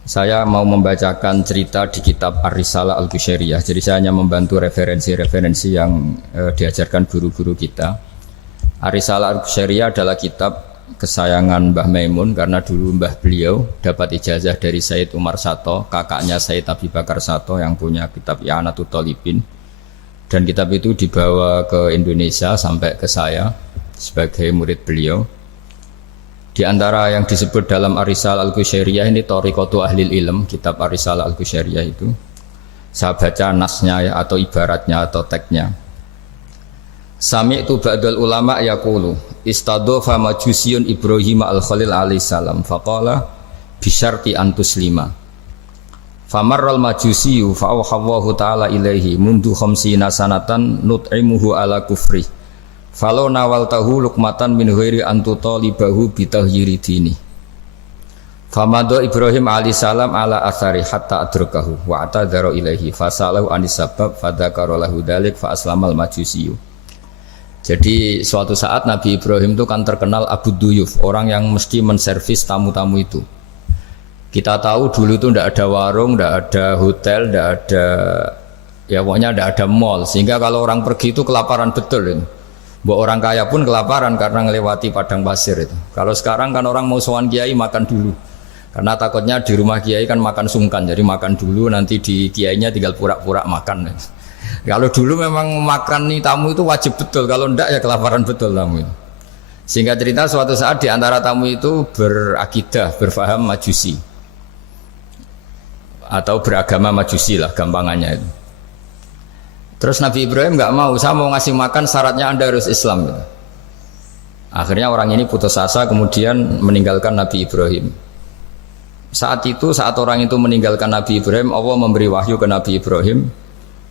Saya mau membacakan cerita di kitab Ar-Risalah Al-Qushairiyah. Jadi saya hanya membantu referensi-referensi yang diajarkan guru-guru kita. Ar-Risalah Al-Qushairiyah adalah kitab kesayangan Mbah Maimun karena dulu mbah beliau dapat ijazah dari Sayyid Umar Sato, kakaknya Sayyid Abi Bakar Sato yang punya kitab I'anatul Thalibin. Dan kitab itu dibawa ke Indonesia sampai ke saya sebagai murid beliau. Di antara yang disebut dalam Ar-Risalah Al-Qushairiyah ini Thariqatu Ahlil Ilm, kitab Ar-Risalah Al-Qushairiyah itu. Saya baca nasnya ya, atau ibaratnya atau teksnya. Sami'tu ba'dal ulama yaqulu istadhafa majusiyun Ibrahim al-Khalil alaihi salam faqala bisyarti antuslima. Famarral majusiyu fa'awhallahu ta'ala ilaihi mundu khamsina sanatan nut'imuhu ala kufri. Falau nawaltahu luqmatan min ghairi antu talibahu bitahyiri dini. Famado Ibrahim alaihi salam ala athari hatta adrakahu wa atadhara ilaihi fasalahu anis sabab fadzakara lahu dzalik fa aslamal majusiyu. Jadi suatu saat Nabi Ibrahim itu kan terkenal Abu Duyuf, orang yang mesti menservis tamu-tamu itu. Kita tahu dulu itu tidak ada warung, tidak ada hotel, tidak ada, ya pokoknya tidak ada mall. Sehingga kalau orang pergi itu kelaparan betul itu. Buat orang kaya pun kelaparan karena melewati padang pasir itu. Kalau sekarang kan orang mau sowan kiai makan dulu. Karena takutnya di rumah kiai kan makan sungkan, jadi makan dulu nanti di kiainya tinggal pura-pura makan. Kalau dulu memang makan nih tamu itu wajib betul, kalau enggak ya kelaparan betul tamu itu. Sehingga cerita suatu saat di antara tamu itu berakidah, berfaham majusi atau beragama majusi lah gampangannya itu. Terus Nabi Ibrahim nggak mau, saya mau ngasih makan syaratnya Anda harus Islam gitu. Akhirnya orang ini putus asa kemudian meninggalkan Nabi Ibrahim. Saat orang itu meninggalkan Nabi Ibrahim, Allah memberi wahyu ke Nabi Ibrahim.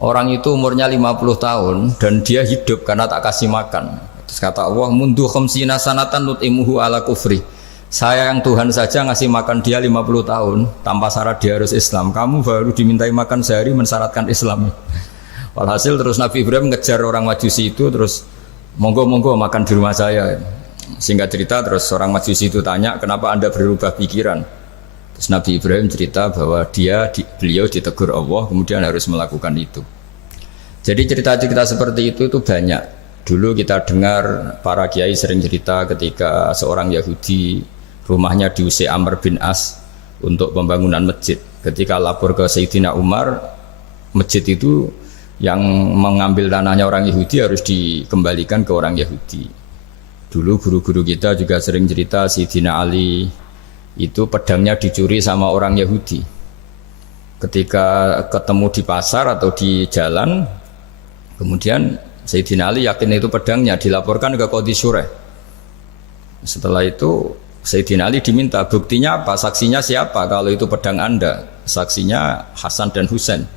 Orang itu umurnya 50 tahun dan dia hidup karena tak kasih makan. Terus kata Allah, mundu khamsina sanatan nut'imuhu ala kufri. Saya yang Tuhan saja ngasih makan dia 50 tahun tanpa syarat dia harus Islam. Kamu baru dimintai makan sehari mensyaratkan Islam. Walhasil terus Nabi Ibrahim ngejar orang Majusi itu, terus monggo-monggo makan di rumah saya. Singkat cerita terus orang Majusi itu tanya, kenapa Anda berubah pikiran? Terus Nabi Ibrahim cerita bahwa beliau ditegur Allah kemudian harus melakukan itu. Jadi cerita-cerita seperti itu banyak. Dulu kita dengar para kiai sering cerita ketika seorang Yahudi rumahnya diusir Amr bin As untuk pembangunan masjid. Ketika lapor ke Sayyidina Umar, masjid itu yang mengambil tanahnya orang Yahudi harus dikembalikan ke orang Yahudi. Dulu guru-guru kita juga sering cerita Sayyidina Ali itu pedangnya dicuri sama orang Yahudi. Ketika ketemu di pasar atau di jalan, kemudian Sayyidina Ali yakin itu pedangnya, dilaporkan ke Qadhi Syureh. Setelah itu Sayyidina Ali diminta, buktinya apa? Saksinya siapa? Kalau itu pedang Anda, saksinya Hasan dan Husain.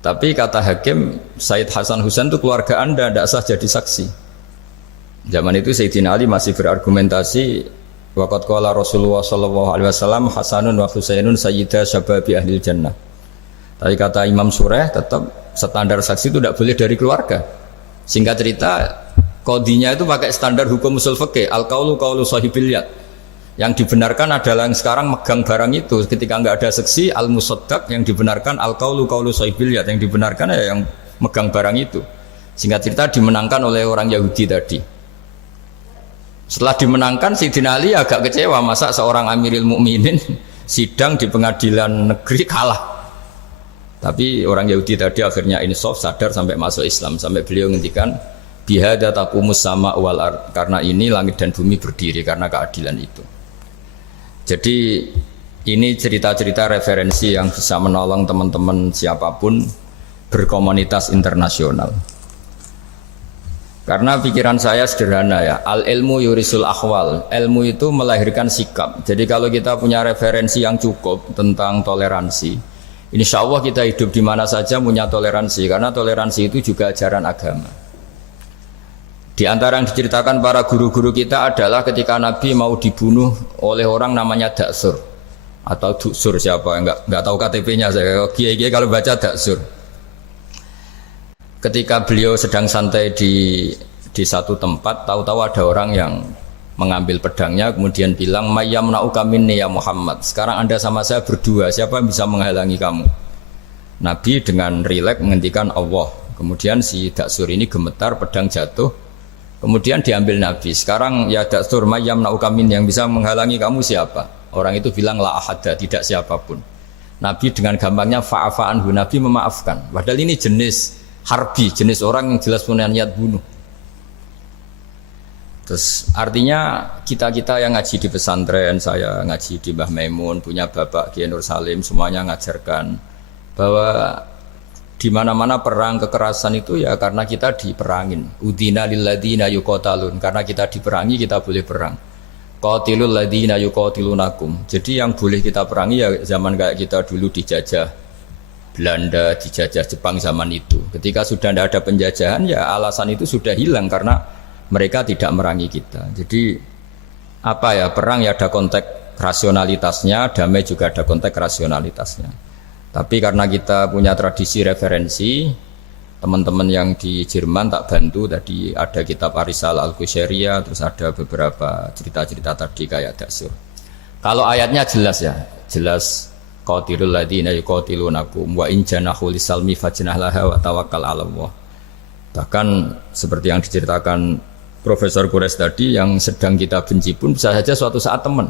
Tapi kata hakim, Sayyid Hasan Husain itu keluarga Anda, tidak sah jadi saksi. Zaman itu Sayyidina Ali masih berargumentasi, waqad qala Rasulullah sallallahu alaihi wasallam Hasanun wa Husainun sayyida syababi ahlil jannah. Tapi kata Imam Sureh tetap standar saksi itu tidak boleh dari keluarga. Singkat cerita, qadhinya itu pakai standar hukum usul fikih, al-qaulu qaulu sahibil yad. Yang dibenarkan adalah yang sekarang megang barang itu. Ketika enggak ada saksi, al-musaddaq, yang dibenarkan al-qaulu qaulu sahibil yad, yang dibenarkan ya yang megang barang itu. Singkat cerita dimenangkan oleh orang Yahudi tadi. Setelah dimenangkan, Sayyidina Ali agak kecewa, masa seorang Amirul Mukminin sidang di pengadilan negeri kalah. Tapi orang Yahudi tadi akhirnya insaf, sadar sampai masuk Islam, sampai beliau ngendikan bihadza taqumus sama wal ard, karena ini langit dan bumi berdiri karena keadilan itu. Jadi ini cerita-cerita referensi yang bisa menolong teman-teman siapapun berkomunitas internasional. Karena pikiran saya sederhana ya, al ilmu yurisul akhwal, ilmu itu melahirkan sikap. Jadi kalau kita punya referensi yang cukup tentang toleransi, insya Allah kita hidup di mana saja punya toleransi, karena toleransi itu juga ajaran agama. Di antara yang diceritakan para guru-guru kita adalah ketika Nabi mau dibunuh oleh orang namanya Daksur atau Duksur, siapa nggak tahu KTP-nya saya. Kiai-kiai kalau baca Daksur. Ketika beliau sedang santai di satu tempat, tahu-tahu ada orang yang mengambil pedangnya kemudian bilang mayyamna'uka minni ya Muhammad, sekarang Anda sama saya berdua, siapa yang bisa menghalangi kamu? Nabi dengan rileks menghentikan Allah. Kemudian si Daksur ini gemetar, pedang jatuh, kemudian diambil Nabi. Sekarang ya Daksur mayyamna'uka minni, yang bisa menghalangi kamu siapa? Orang itu bilang la ahada, tidak siapapun. Nabi dengan gampangnya fa'afa anhu, Nabi memaafkan. Padahal ini jenis harbi, jenis orang yang jelas punya niat bunuh. Terus artinya kita-kita yang ngaji di pesantren, saya ngaji di Mbah Maimun, punya Bapak Kiai Nur Salim, semuanya ngajarkan bahwa di mana-mana perang kekerasan itu ya karena kita diperangin. Udina lilladzina yuqatalun, karena kita diperangi kita boleh perang. Qatilul ladzina yuqatilunakum. Jadi yang boleh kita perangi ya zaman kayak kita dulu dijajah Belanda, dijajah Jepang zaman itu. Ketika sudah tidak ada penjajahan ya alasan itu sudah hilang karena mereka tidak merangi kita. Jadi apa ya, perang ya ada konteks rasionalitasnya, damai juga ada konteks rasionalitasnya. Tapi karena kita punya tradisi referensi, teman-teman yang di Jerman tak bantu, tadi ada kitab Arisalah Al-Qushairiyah, terus ada beberapa cerita-cerita tadi kayak Daksur. Kalau ayatnya jelas ya, jelas qatilul ladzina yuqatilunakum wa in janahu lisalmi fajnah laha wa tawakkal 'ala Allah. Bahkan seperti yang diceritakan Profesor Quraisy tadi, yang sedang kita benci pun bisa saja suatu saat teman.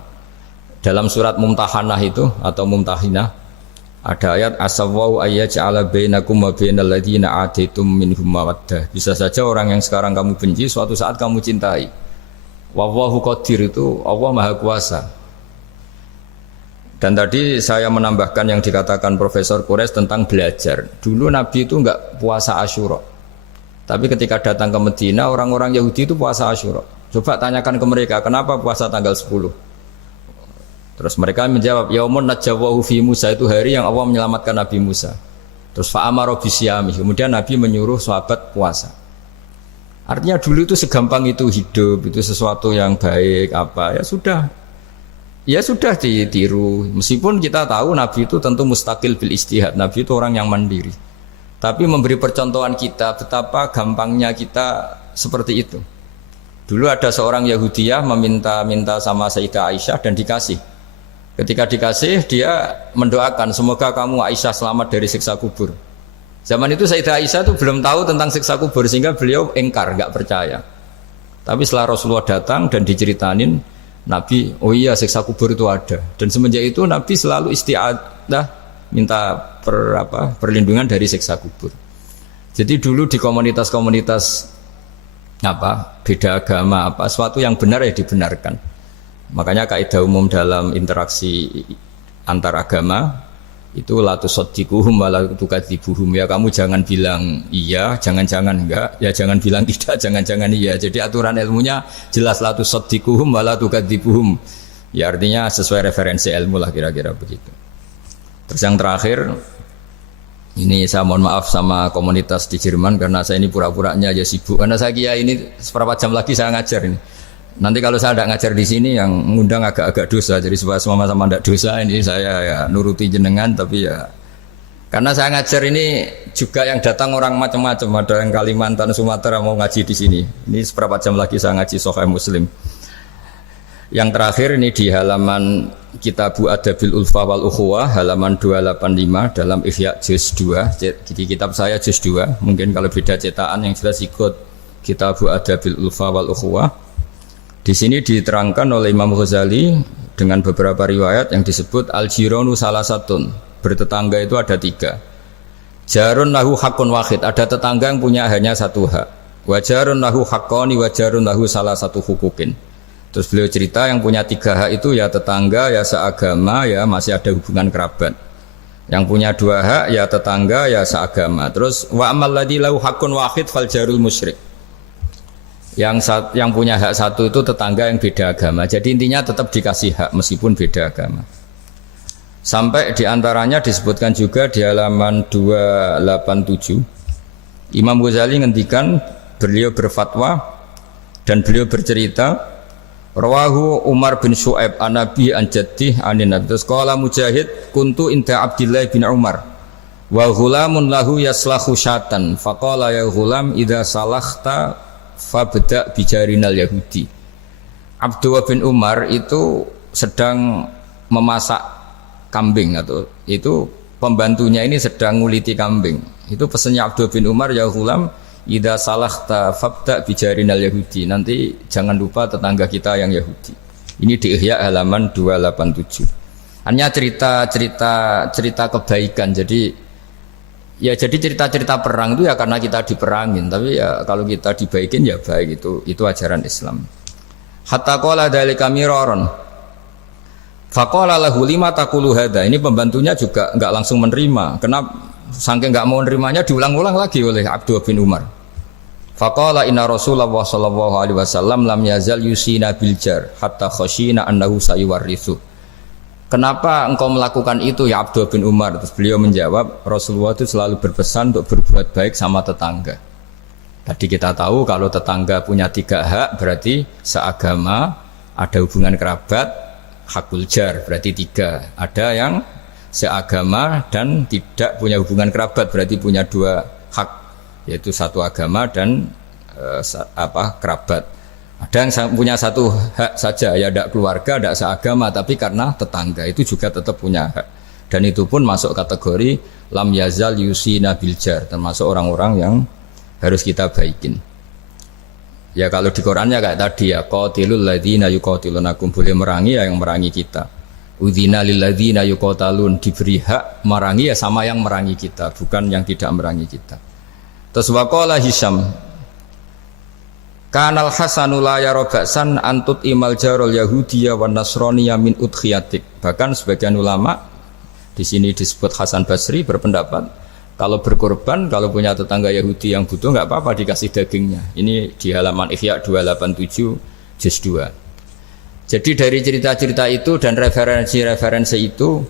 Dalam surat Mumtahanah itu atau Mumtahinah ada ayat asawwau ayyaj'ala bainakum wa bainal ladzina ataitum minhum mawaddah. Bisa saja orang yang sekarang kamu benci suatu saat kamu cintai. Wallahu qadir, itu Allah Maha Kuasa. Dan tadi saya menambahkan yang dikatakan Profesor Quraisy tentang belajar. Dulu Nabi itu enggak puasa Asyura. Tapi ketika datang ke Medina, orang-orang Yahudi itu puasa Asyura. Coba tanyakan ke mereka, kenapa puasa tanggal 10? Terus mereka menjawab, yaumun najjawahu fi Musa, itu hari yang Allah menyelamatkan Nabi Musa. Terus fa'amara bisyami, kemudian Nabi menyuruh sahabat puasa. Artinya dulu itu segampang itu hidup, itu sesuatu yang baik, apa ya sudah ditiru. Meskipun kita tahu Nabi itu tentu mustaqil bil istihad, Nabi itu orang yang mandiri. Tapi memberi percontohan kita betapa gampangnya kita seperti itu. Dulu ada seorang Yahudiyah meminta sama Sayyidah Aisyah dan dikasih. Ketika dikasih dia mendoakan semoga kamu Aisyah selamat dari siksa kubur. Zaman itu Sayyidah Aisyah itu belum tahu tentang siksa kubur sehingga beliau engkar, enggak percaya. Tapi setelah Rasulullah datang dan diceritanin Nabi, oh iya siksa kubur itu ada. Dan semenjak itu Nabi selalu isti'adah, minta perlindungan dari siksa kubur. Jadi dulu di komunitas-komunitas beda agama sesuatu yang benar ya dibenarkan. Makanya kaidah umum dalam interaksi antar agama itu la tusaddiquhum wa la tukadzibuhum, ya kamu jangan bilang iya, jangan-jangan enggak, ya jangan bilang tidak, jangan-jangan iya. Jadi aturan ilmunya jelas la tusaddiquhum wa la tukadzibuhum. Ya artinya sesuai referensi ilmu lah kira-kira begitu. Terus yang terakhir, ini saya mohon maaf sama komunitas di Jerman karena saya ini pura-puranya aja sibuk. Karena saya kira ini seberapa jam lagi saya ngajar ini. Nanti kalau saya tidak ngajar di sini yang mengundang agak-agak dosa. Jadi supaya sama-sama tidak dosa, ini saya ya nuruti jenengan. Tapi ya karena saya ngajar ini juga yang datang orang macam-macam. Ada yang Kalimantan, Sumatera mau ngaji di sini. Ini seberapa jam lagi saya ngaji Sahih Muslim. Yang terakhir ini di halaman Kitabu Adabil Ulfa wal Ukhuwah halaman 285 dalam Ihya juz 2. Jadi kitab saya juz 2, mungkin kalau beda cetakan yang jelas ikut Kitabu Adabil Ulfa wal Ukhuwah. Di sini diterangkan oleh Imam Ghazali dengan beberapa riwayat yang disebut al-jiranu salasatun. Bertetangga itu ada 3. Jarun lahu hakun wahid, ada tetangga yang punya hanya satu hak. Wa jarun lahu haqqani wa jarun lahu salah satu hukukin. Terus beliau cerita yang punya 3 hak itu ya tetangga, ya seagama, ya masih ada hubungan kerabat. Yang punya 2 hak ya tetangga, ya seagama. Terus wa amal ladzi lahu haqqun wahid fal jarul musyrik. Yang punya hak satu itu tetangga yang beda agama. Jadi intinya tetap dikasih hak meskipun beda agama. Sampai diantaranya disebutkan juga di halaman 287. Imam Ghazali ngendikan, beliau berfatwa dan beliau bercerita, rawahu Umar bin Shu'aib an Nabi an Jaddih anin Nabi. Terus qala Mujahid kuntu inda Abdillah bin Umar wa ghulamun lahu yaslahu syatan faqala ya ghulam idza salakhta fabda bijarinal yahudi Abdullah bin Umar itu sedang memasak kambing, atau itu pembantunya ini sedang nguliti kambing. Itu pesannya Abdullah bin Umar, ya ghulam, idza salahta fabda bijarinal yahudi. Nanti jangan lupa tetangga kita yang Yahudi. Ini di Ihya halaman 287. Hanya cerita kebaikan. Jadi cerita-cerita perang itu ya karena kita diperangin, tapi ya kalau kita dibaikin ya baik, itu ajaran Islam. Hatta qala dzalika miraron. Faqala lahu lima taqulu hadza. Ini pembantunya juga enggak langsung menerima. Kenapa saking enggak mau nerimanya diulang-ulang lagi oleh Abdullah bin Umar. Faqala inna Rasulullah sallallahu alaihi wasallam lam yazal yusina bil jar hatta khashina annahu sayuwarrithu. Kenapa engkau melakukan itu ya Abdullah bin Umar? Terus beliau menjawab, Rasulullah itu selalu berpesan untuk berbuat baik sama tetangga. Tadi kita tahu kalau tetangga punya 3 hak, berarti seagama, ada hubungan kerabat, hakul jar, berarti 3. Ada yang seagama dan tidak punya hubungan kerabat, berarti punya 2 hak, yaitu satu agama dan kerabat. Ada yang punya 1 hak saja, ya tidak keluarga, tidak seagama, tapi karena tetangga itu juga tetap punya hak. Dan itu pun masuk kategori lam yazal yusina bil jar, termasuk orang-orang yang harus kita baikin. Ya kalau di Qurannya kayak tadi ya, qatilul ladzina yuqatilunakum, boleh merangi ya yang merangi kita. Udzina lil ladzina yuqatalun, diberi hak merangi ya sama yang merangi kita, bukan yang tidak merangi kita. Terus waqala Hisham, Kanal Hasanu la yara ba'san antut imal jarul Yahudiyya wan Nasraniyya min udkhiyatik. Bahkan sebagian ulama di sini disebut Hasan Basri berpendapat kalau berkorban, kalau punya tetangga Yahudi yang butuh enggak apa-apa dikasih dagingnya. Ini di halaman Ihya 287 juz 2. Jadi dari cerita-cerita itu dan referensi-referensi itu,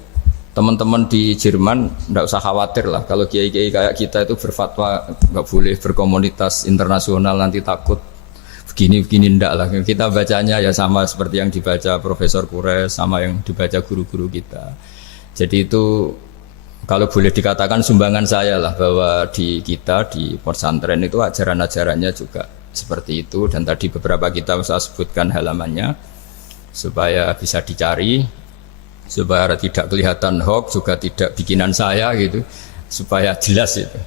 teman-teman di Jerman enggak usah khawatir lah kalau kiai-kiai kayak kita itu berfatwa enggak boleh berkomunitas internasional nanti takut begini ndak lah. Kita bacanya ya sama seperti yang dibaca Profesor Kures, sama yang dibaca guru-guru kita. Jadi itu kalau boleh dikatakan sumbangan saya lah, bahwa di kita di pesantren itu ajaran-ajarannya juga seperti itu. Dan tadi beberapa kita saya sebutkan halamannya supaya bisa dicari, supaya tidak kelihatan hoax, juga tidak bikinan saya gitu, supaya jelas itu.